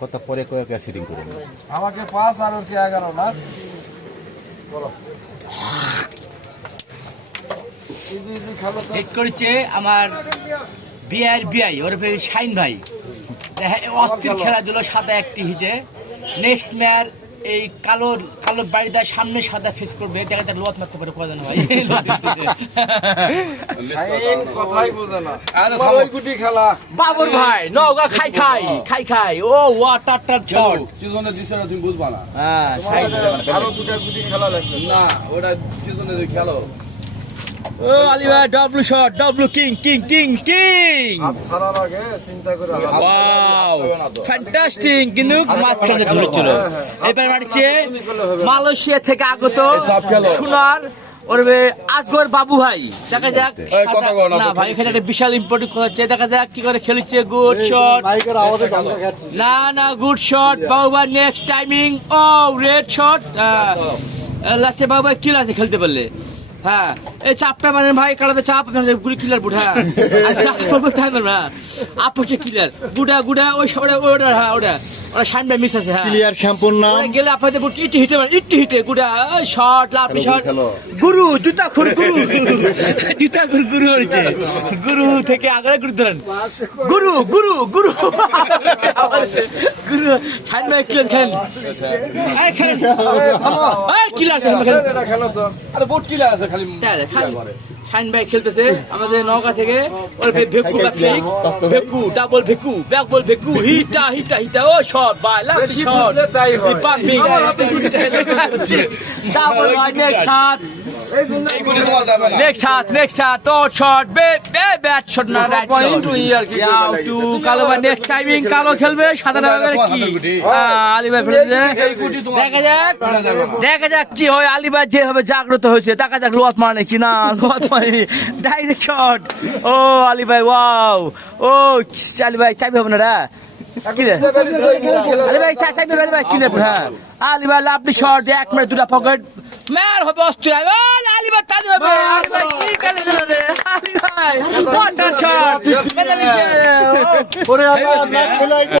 কত পরে কয়েক সিটিং করেন? আমাকে 5 আর ওর কি 11 না বলো ইজি খেলো তো। হিট করেছে আমার বিআই ওর শাইন ভাই, অস্থির খেলাধুলো সাদা একটি হিটে। নেক্সট ম্যাচ এই কালোর বাড়িটা সামনে সাদা ফেস করবে, দেখা যাক লোয়াত মারতে পারে কজন ভাই। শাইন কথাই বোঝে না, ওই গুটি খেলা বাবুর ভাই নওগা খাই ও ওয়াটার শট কি জন্য দিছ না তুমি বুঝবা না। হ্যাঁ শাইন আরো গুটি খেলা লাগবে না ওটা কি জন্য খেলো। ও আলী ভাই ডব্লু শট, ডব্লু কিং হাত ছাড়ার আগে চিন্তা করে ওয়াও ফ্যান্টাস্টিক, কিন্তু মাঝখানে ধরেছিল। এবার মারছে মালয়েশিয়া থেকে আগত সোনার ওর আজগর বাবু ভাই, দেখা যাক। না ভাই এখানে একটা বিশাল ইম্পর্টেন্ট কথা হচ্ছে, দেখা যাক কি করে খেলছে। গুড শট, না গুড শট বাবু ভাই। নেক্সট টাইমিং, ও রেড শট। লাস্টে বাবু ভাই কিল আছে খেলতে পারলে। হ্যাঁ এই চাপটা মানে ভাই কালাতে চাপ গুলি কিলার বুট। হ্যাঁ চাপ বলতে হয় না, আপসে কিলার গুডা ওই ওটা হ্যাঁ ওটা শাইন ভাই মিস আছে। হ্যাঁ ক্লিয়ার শ্যাম্পুর নাম গেলে আপনাদের বুট ইটি হিটে গুডা শট লাপি শট। গুরু জুতা খুর গুরু হয়েছে, গুরু থেকে আগে গুরু ধরেন গুরু শাইন ভাই কিলার খেলেন কিলার খেলো তো। আরে বোট কিলা আছে খালি শাইন ভাই খেলতেছে আমাদের নওগাঁ থেকে। ওর ভেকু double ভেকু হিটা O shot by love shot তাই হয় পাম্পিং ডাবল নেক্সট শট এই গুলি তোমার যাবে না। নেক্সট শট তো শট ব্যাট শট না রাইট পয়েন্ট উই আর কি টু কালো ভাই। নেক্সট টাইমিং কালো খেলবে সাদা কি আলী ভাই ফেলেছে। দেখা যাক কি হয়। আলী ভাই যেভাবে জাগ্রত হয়েছে, দেখা যাক লোয়াত মানে কি না লোয়াত মানে ডাইরেক্ট শট। ও আলী ভাই ওয়াও, ও আলী ভাই চাইবে হবে না রা আলী ভাই চাইবে ভাই কিনে। হ্যাঁ আলী ভাই লাভলি শট, এক মিনিট দুটা পকেট ম্যার হবে অস্থির। আলী ভাই তালি হবে, আলী ভাই কি খেলে রে আলী ভাই ওয়াটার শট।